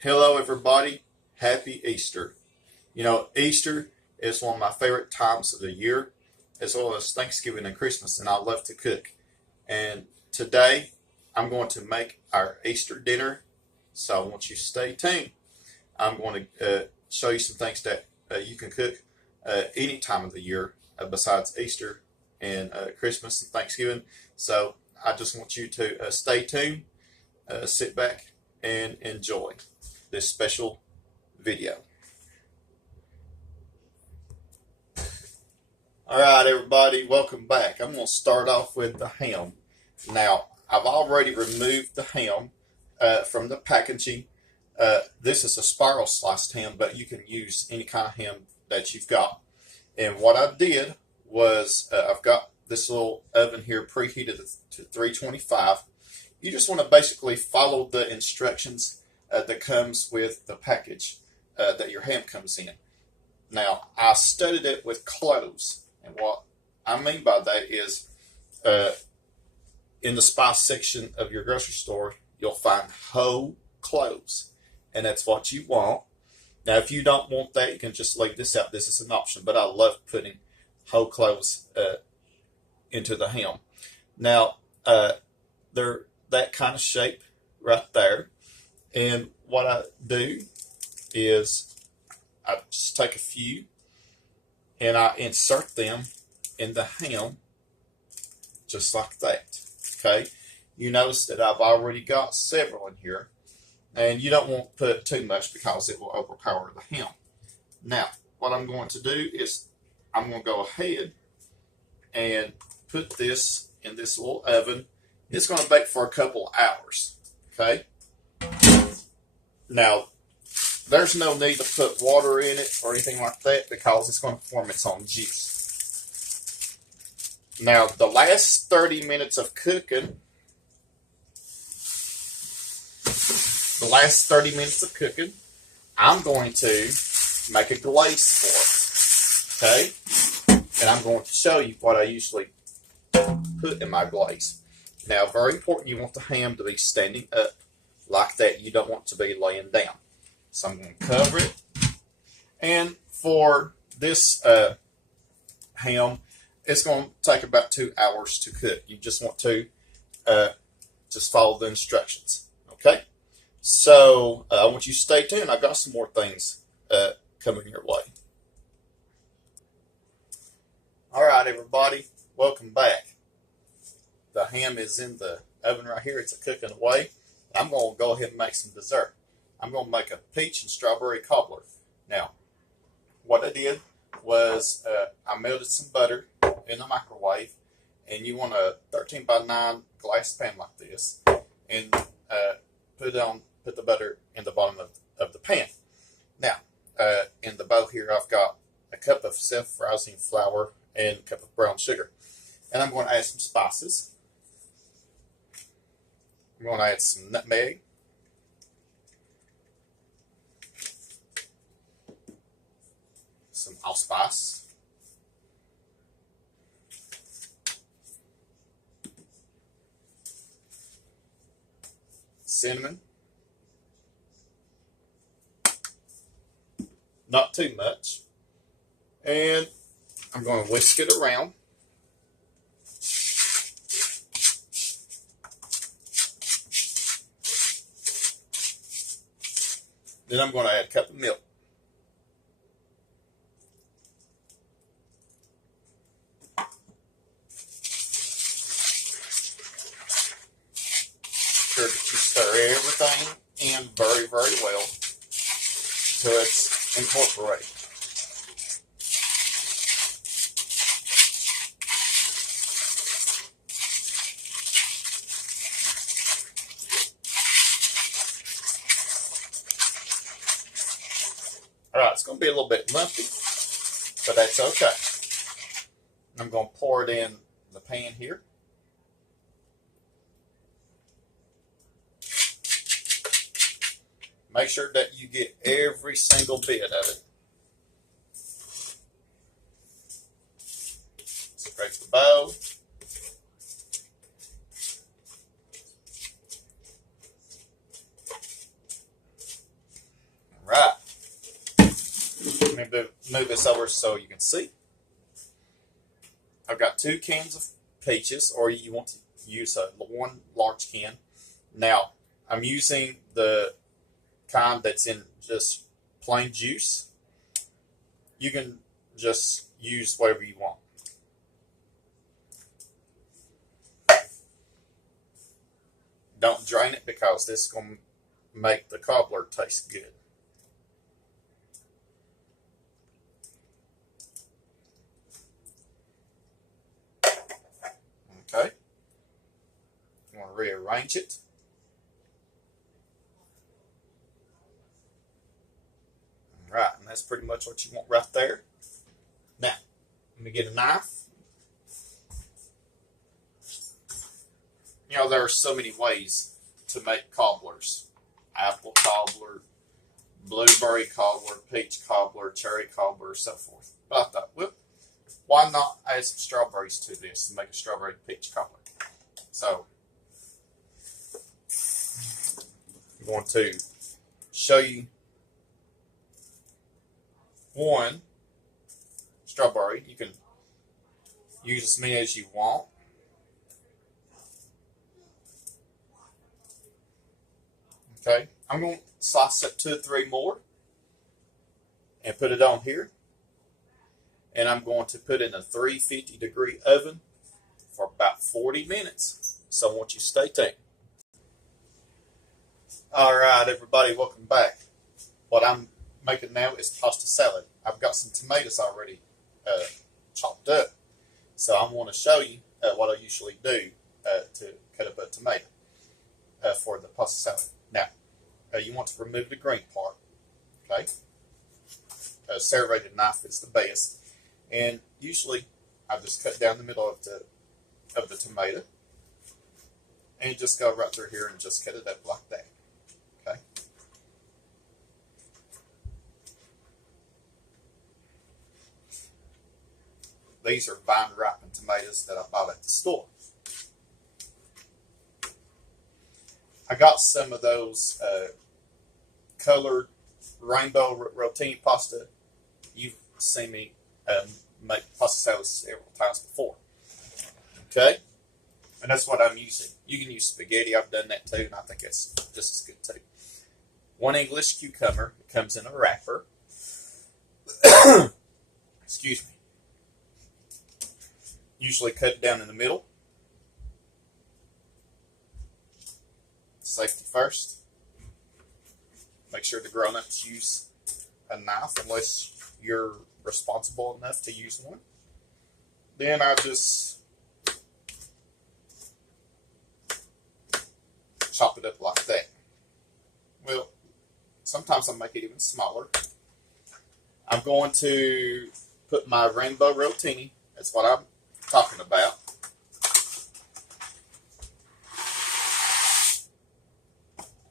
Hello, everybody. Happy Easter. You know, Easter is one of my favorite times of the year, as well as Thanksgiving and Christmas, and I love to cook. And today, I'm going to make our Easter dinner, so I want you to stay tuned. I'm going to show you some things that you can cook any time of the year besides Easter and Christmas and Thanksgiving. So I just want you to stay tuned, sit back, and enjoy this special video. All right, everybody, welcome back. I'm going to start off with the ham. Now, I've already removed the ham from the packaging. This is a spiral sliced ham, but you can use any kind of ham that you've got. And what I did was I've got this little oven here preheated to 325. You just want to basically follow the instructions that comes with the package that your ham comes in. Now, I studied it with cloves, and what I mean by that is in the spice section of your grocery store, you'll find whole cloves, and that's what you want. Now, if you don't want that, you can just leave this out. This is an option, but I love putting whole cloves into the ham. Now, they're that kind of shape right there, and what I do is I just take a few and I insert them in the ham just like that. Okay, you notice that I've already got several in here, and you don't want to put too much because it will overpower the ham. Now, what I'm going to do is I'm going to go ahead and put this in this little oven. It's going to bake for a couple hours. Okay, now there's no need to put water in it or anything like that because it's going to form its own juice. Now, the last 30 minutes of cooking, I'm going to make a glaze for it. Okay? And I'm going to show you what I usually put in my glaze. Now, very important, you want the ham to be standing up like that. You don't want it to be laying down. So I'm going to cover it. And for this ham, it's going to take about 2 hours to cook. You just want to just follow the instructions. Okay? So I want you to stay tuned. I've got some more things coming your way. All right, everybody. Welcome back. The ham is in the oven right here. It's cooking away. I'm going to go ahead and make some dessert. I'm going to make a peach and strawberry cobbler. Now, what I did was I melted some butter in the microwave, and you want a 13 by 9 glass pan like this, and put the butter in the bottom of the pan. Now, in the bowl here, I've got a cup of self-rising flour and a cup of brown sugar, and I'm going to add some spices. I'm going to add some nutmeg. Some allspice. Cinnamon. Not too much. And I'm going to whisk it around. Then I'm going to add a cup of milk. Sure that you stir everything in very, very well until it's incorporated. All right, it's going to be a little bit lumpy, but that's okay. I'm going to pour it in the pan here. Make sure that you get every single bit of it. Scrape the bowl. Let me move this over so you can see. I've got 2 cans of peaches, or you want to use one large can. Now, I'm using the kind that's in just plain juice. You can just use whatever you want. Don't drain it because this is going to make the cobbler taste good. Okay. You want to rearrange it. All right, and that's pretty much what you want right there. Now, let me get a knife. You know, there are so many ways to make cobblers. Apple cobbler, blueberry cobbler, peach cobbler, cherry cobbler, so forth. But I thought, well, why not add some strawberries to this and make a strawberry peach cobbler? So, I'm going to show you one strawberry. You can use as many as you want. Okay, I'm going to slice up 2 or 3 more and put it on here. And I'm going to put in a 350-degree oven for about 40 minutes. So I want you to stay tuned. All right, everybody, welcome back. What I'm making now is pasta salad. I've got some tomatoes already chopped up. So I'm going to show you what I usually do to cut up a tomato for the pasta salad. Now, you want to remove the green part, okay? A serrated knife is the best. And usually, I just cut down the middle of the tomato. And you just go right through here and just cut it up like that, okay? These are vine-ripened tomatoes that I bought at the store. I got some of those colored rainbow rotini pasta. You've seen me make pasta salad several times before. Okay? And that's what I'm using. You can use spaghetti. I've done that too, and I think it's just as good too. 1 English cucumber. It comes in a wrapper. Excuse me. Usually cut it down in the middle. Safety first. Make sure the grown-ups use a knife unless you're responsible enough to use one. Then I just chop it up like that. Well, sometimes I make it even smaller. I'm going to put my rainbow rotini. That's what I'm talking about.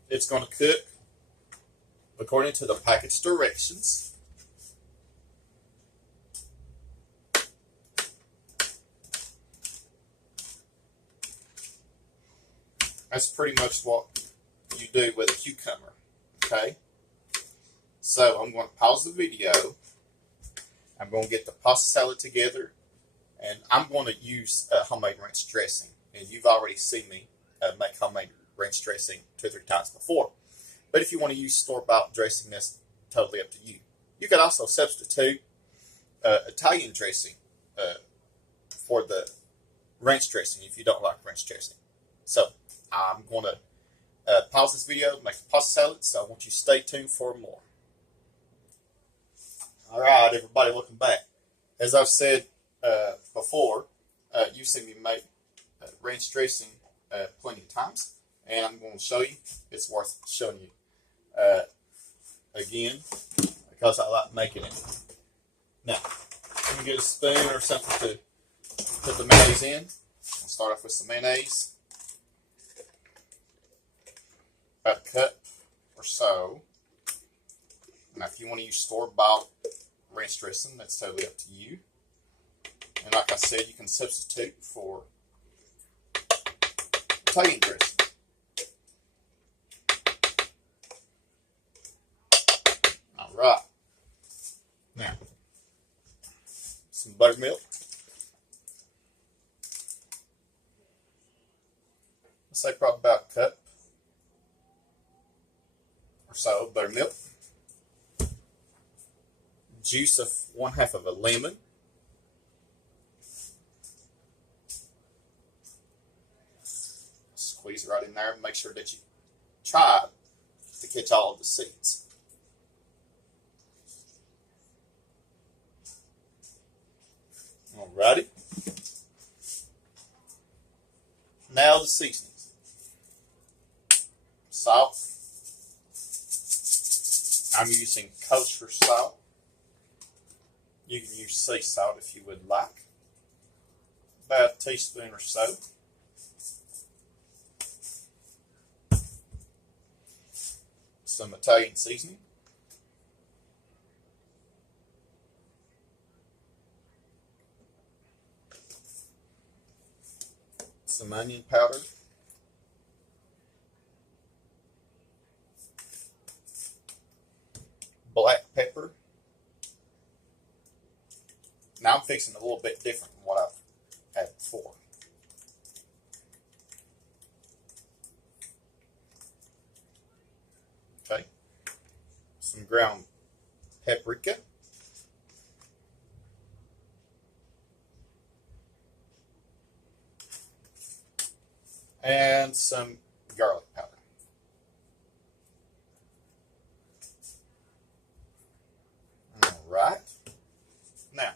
It's going to cook according to the package directions. That's pretty much what you do with a cucumber, okay? So I'm going to pause the video. I'm going to get the pasta salad together, and I'm going to use homemade ranch dressing. And you've already seen me make homemade ranch dressing 2 or 3 times before. But if you want to use store-bought dressing, that's totally up to you. You could also substitute Italian dressing for the ranch dressing if you don't like ranch dressing. So I'm going to pause this video, make the pasta salad, so I want you to stay tuned for more. All right, everybody, welcome back. As I've said before, you've seen me make ranch dressing plenty of times, and I'm going to show you. It's worth showing you again because I like making it. Now, let me get a spoon or something to put the mayonnaise in. I'll start off with some mayonnaise. About a cup or so. Now, if you want to use store-bought ranch dressing, that's totally up to you. And like I said, you can substitute for Italian dressing. All right. Now, buttermilk. Let's say probably about a cup or so of buttermilk. Juice of 1/2 of a lemon. Squeeze it right in there and make sure that you try to catch all of the seeds. Alrighty. Now the seasonings. Salt. I'm using kosher salt. You can use sea salt if you would like. About a teaspoon or so. Some Italian seasoning. Some onion powder. Black pepper. Now I'm fixing a little bit different from what I've had before. Okay. Some ground paprika. And some garlic powder. Alright. Now,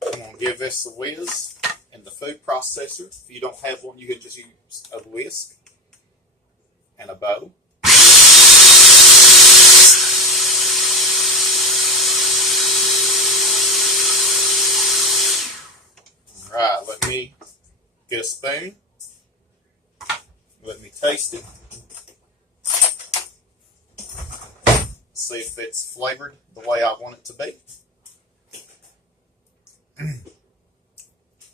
I'm going to give this a whiz in the food processor. If you don't have one, you can just use a whisk and a bowl. Alright, let me get a spoon. Let me taste it. See if it's flavored the way I want it to be.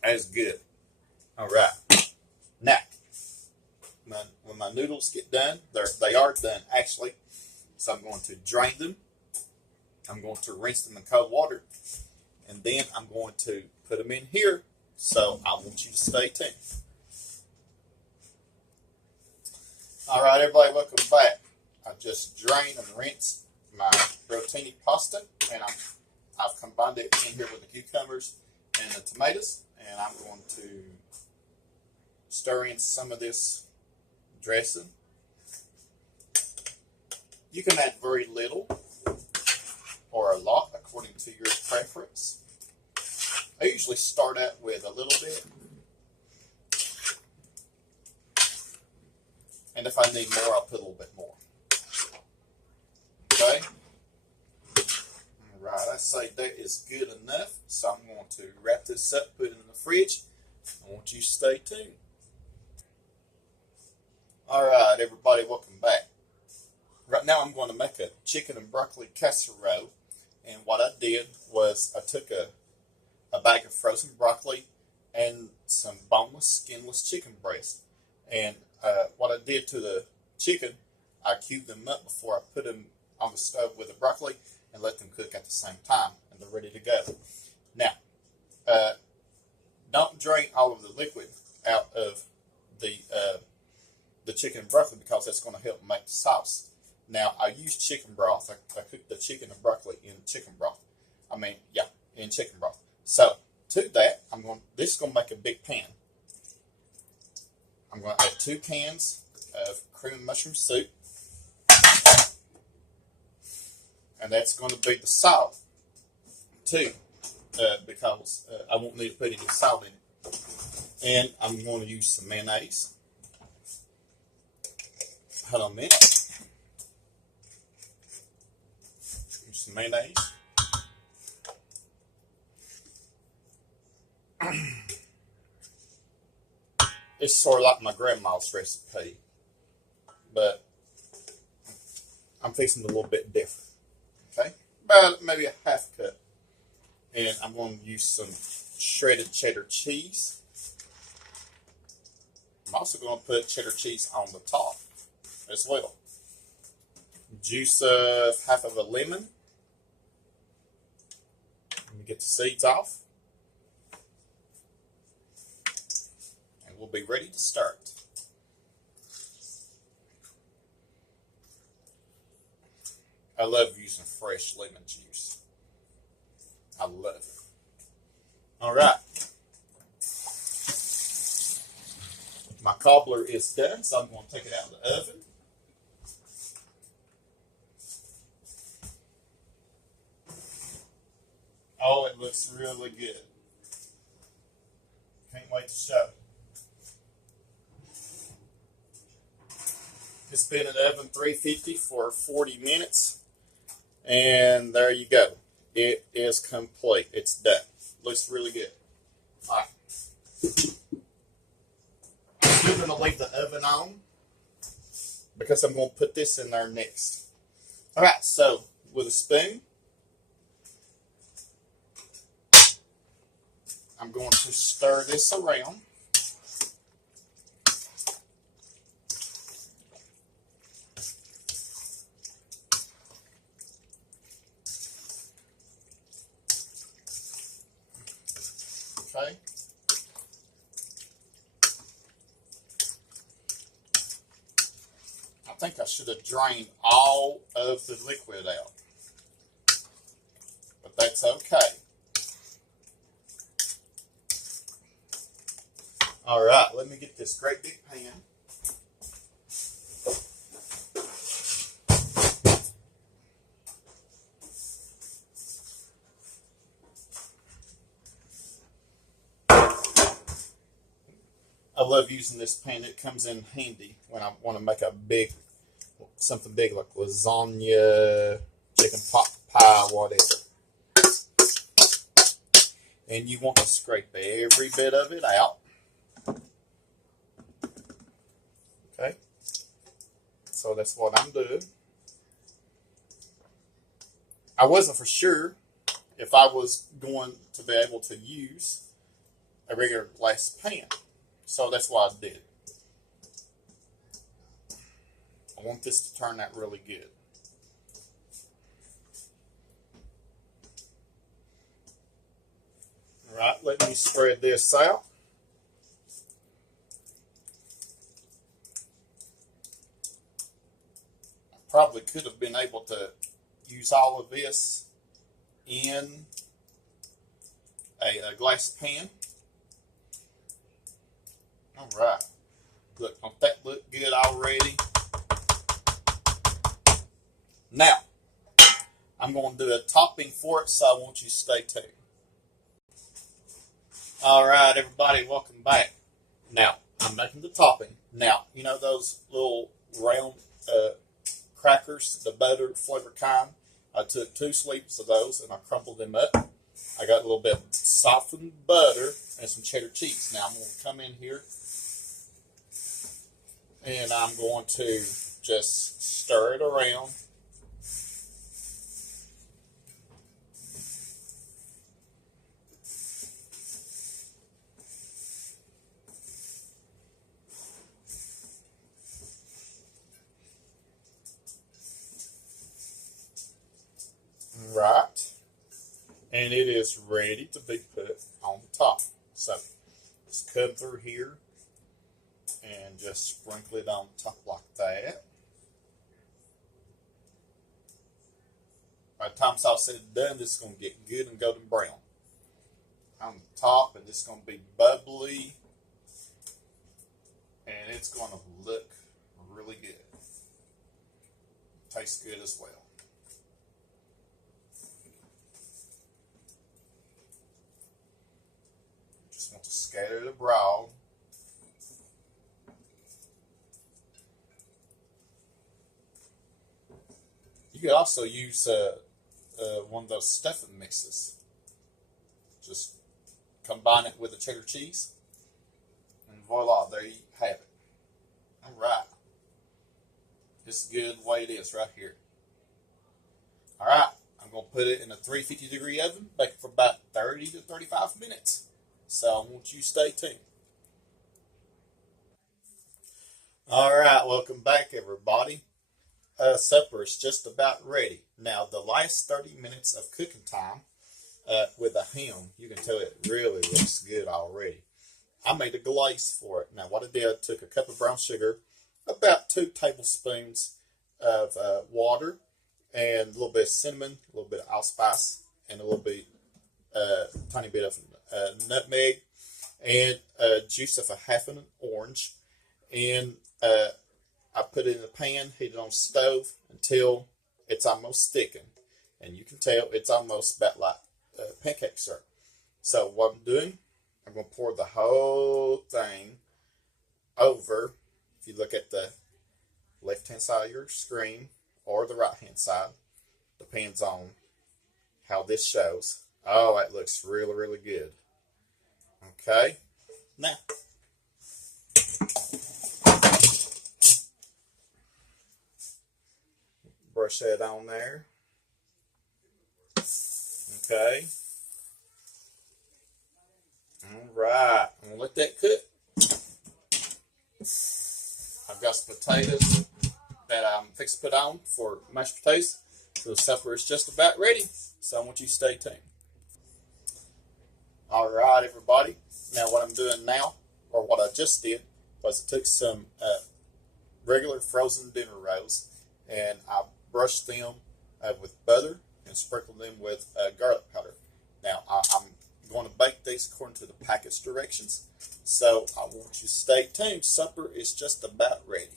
That's good. Alright. Now, when my noodles get done, they are done actually. So I'm going to drain them. I'm going to rinse them in cold water. And then I'm going to put them in here. So I want you to stay tuned. Alright, everybody, welcome back. I just drained and rinsed my rotini pasta, and I've combined it in here with the cucumbers and the tomatoes, and I'm going to stir in some of this dressing. You can add very little or a lot according to your preference. I usually start out with a little bit. And if I need more, I'll put a little bit more. Okay? Alright, I say that is good enough. So I'm going to wrap this up, put it in the fridge. I want you to stay tuned. Alright, everybody, welcome back. Right now I'm going to make a chicken and broccoli casserole. And what I did was I took a bag of frozen broccoli and some boneless, skinless chicken breast. And what I did to the chicken, I cubed them up before I put them on the stove with the broccoli and let them cook at the same time, and they're ready to go. Now, don't drain all of the liquid out of the chicken and broccoli because that's going to help make the sauce. Now, I use chicken broth. I cook the chicken and broccoli in chicken broth. In chicken broth. So, to that, this is going to make a big pan. I'm going to add 2 cans of cream and mushroom soup. And that's going to be the salt, too, because I won't need to put any salt in it. And I'm going to use some mayonnaise. Hold on a minute. Use some mayonnaise. It's sort of like my grandma's recipe, but I'm fixing it a little bit different. Okay, about maybe a half cup, and I'm going to use some shredded cheddar cheese. I'm also going to put cheddar cheese on the top as well. Juice of half of a lemon. Let me get the seeds off. And we'll be ready to start. I love using fresh lemon juice. I love it. All right. My cobbler is done, so I'm going to take it out of the oven. Oh, it looks really good. Can't wait to show. It's been in the oven 350 for 40 minutes. And there you go. It is complete. It's done. Looks really good. All right. I'm going to leave the oven on because I'm going to put this in there next. All right. So with a spoon, I'm going to stir this around. Okay. I think I should have drained all of the liquid out, but that's okay. All right, let me get this great big pan. I love using this pan. It comes in handy when I want to make something big like lasagna, chicken pot pie, whatever. And you want to scrape every bit of it out. Okay. So that's what I'm doing. I wasn't for sure if I was going to be able to use a regular glass pan. So that's what I did. I want this to turn out really good. All right, let me spread this out. I probably could have been able to use all of this in a glass pan. All right. Look, don't that look good already? Now, I'm going to do a topping for it, so I want you to stay tuned. All right, everybody, welcome back. Now, I'm making the topping. Now, you know those little round crackers, the butter flavored kind? I took 2 sweeps of those and I crumbled them up. I got a little bit of softened butter and some cheddar cheese. Now, I'm going to come in here and I'm going to just stir it around. Right. And it is ready to be put on the top. So, just come through here and just sprinkle it on top like that. By the time it's all said and done, this is going to get good and golden brown on the top, and it's going to be bubbly, and it's going to look really good. Tastes good as well. Just want to scatter it abroad. You could also use one of those stuffing mixes. Just combine it with the cheddar cheese, and voila, there you have it. All right. This is good the way it is right here. All right, I'm going to put it in a 350-degree oven, bake it for about 30 to 35 minutes. So I want you to stay tuned. All right, welcome back, everybody. Supper is just about ready. Now, the last 30 minutes of cooking time, with the ham, you can tell it really looks good already. I made a glaze for it. Now, what I did, I took a cup of brown sugar, about 2 tablespoons of water, and a little bit of cinnamon, a little bit of allspice, and a little bit, tiny bit of nutmeg, and juice of a half an orange. And I put it in the pan, heat it on the stove until it's almost thickened. And you can tell it's almost about like pancake syrup. So what I'm doing, I'm going to pour the whole thing over. If you look at the left-hand side of your screen or the right-hand side, depends on how this shows. Oh, that looks really, really good. Okay. Now, brush that on there. Okay. All right. I'm going to let that cook. I've got some potatoes that I'm fixing to put on for mashed potatoes. So the supper is just about ready. So I want you to stay tuned. All right, everybody. Now what I'm doing now, or what I just did, was I took some regular frozen dinner rolls and I brushed them with butter and sprinkled them with garlic powder. Now I'm going to bake these according to the package directions. So I want you to stay tuned. Supper is just about ready.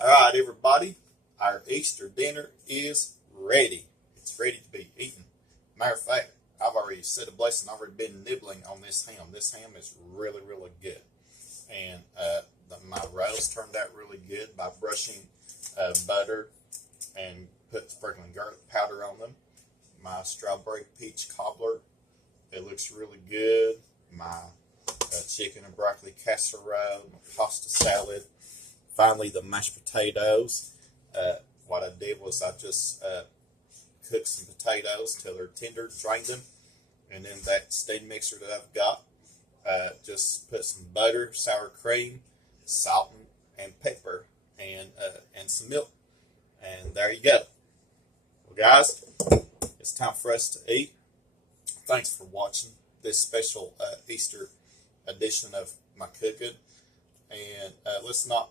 All right, everybody. Our Easter dinner is ready. It's ready to be eaten. Matter of fact, I've already said a blessing. I've already been nibbling on this ham. This ham is really, really good. And my rolls turned out really good by brushing butter and sprinkling garlic powder on them. My strawberry peach cobbler, it looks really good. My chicken and broccoli casserole, my pasta salad. Finally, the mashed potatoes. What I did was I just cooked some potatoes till they're tender, drained them, and then that steam mixer that I've got, just put some butter, sour cream, salt, and pepper, and some milk, and there you go. Well, guys, it's time for us to eat. Thanks for watching this special Easter edition of my cooking, and let's not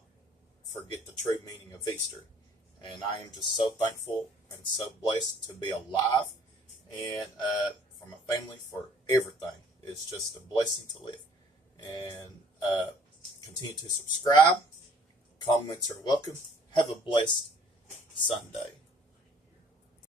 forget the true meaning of Easter. And I am just so thankful and so blessed to be alive, and for my family, for everything. It's just a blessing to live. And continue to subscribe. Comments are welcome. Have a blessed Sunday.